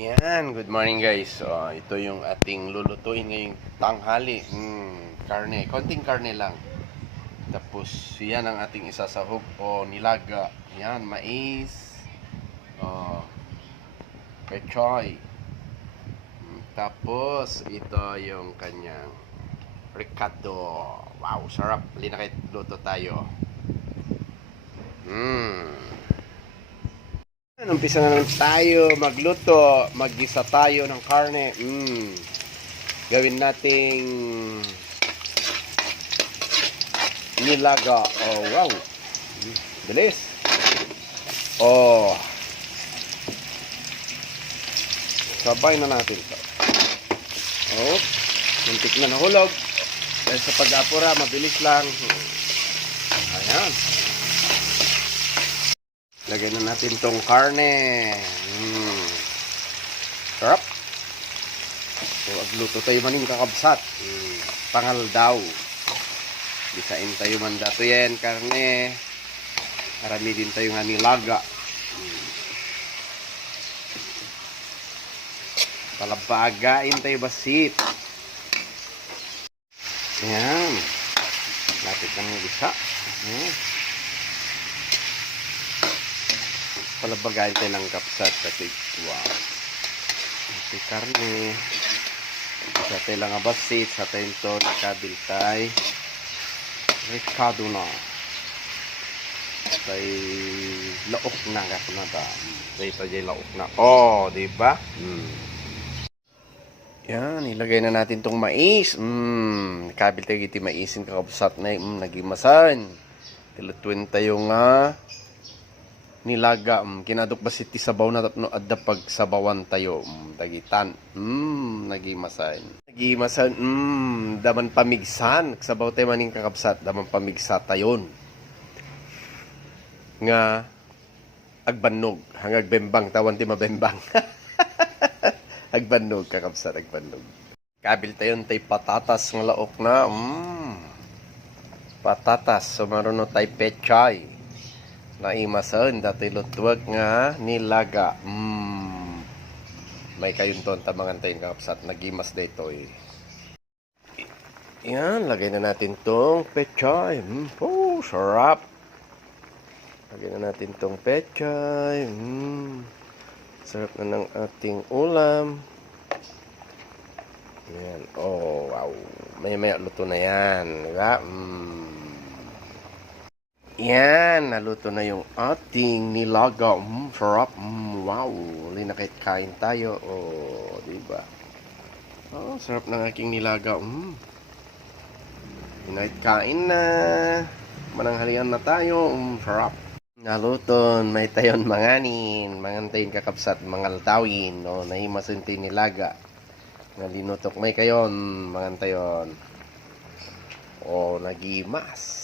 Yan, good morning guys. So, ito yung ating lulutuin ngayong tanghali. Karne, konting karne lang. Tapos, yan ang ating isasahog o nilaga. Yan, mais. Oh, pechoy. Tapos, ito yung kanyang ricado. Wow, sarap. Halina kayo, luto tayo. Umpisa na lang tayo magluto. Maggisa tayo ng karne. Gawin nating nilaga. Oh, wow. Bilis. Oh. Sabay na natin to. Oh. Muntik na nahulog. Dahil sa pag-apura, mabilis lang. Ayan. Lagyan na natin tong karne. Sarap. So, agluto tayo maning kakabsat. Pangal daw. Bisain tayo man dato yan, karne. Marami din tayo nga nilaga. Palabagain tayo basit. Ayan. Lapit lang yung bisa. Palabagain tayo ng kapsat kasi wow. Ito karne. Sa tayo lang basit. Sa tayo ito nakabil tayo. Ricado na. Tay laok na na ta. Tay tajay laok na. Oh, di ba? Yan, ilagay na natin tong mais. Kabil tayo iti maisin kakabsat na nagimasan. Tilutuin tayo nga nilaga. Kinadok basit ti sabaw na tapno adda pag sabawan tayo. Dagitan. Nagimasan. Nagimasan. Daman pamigsan. Sabaw tayo maning kakabsat. Daman pamigsa tayon. Nga agbannog. Hangag bembang. Tawan ti mabembang. Agbannog, kakabsat, agbannog. Kabil tayon tay patatas ng laok na. Patatas. Sumaruno tay pechay. Naimasan. Dati lutwag nga nilaga. May kayunton tamangan tayo kakabsat. Nagimas na ito eh. Yan, lagay na natin tong pechay. Oh, sarap. Lagay na natin tong pechay. Sarap na ng ating ulam. Ayan. Oh, wow. Maya-maya luto na yan. Diba? Yan. Naluto na yung ating nilaga. Sarap. Wow. Uli na kain tayo. Oh, diba? Oh, sarap ng aking nilaga. Kain na. Mananghalian na tayo. Sarap. Naluton, may tayon manganin, mangantayin kakapsat, mangaltawin, no, nahimasunti nilaga. Nalinutok may kayon, mangantayon. O, nagimas.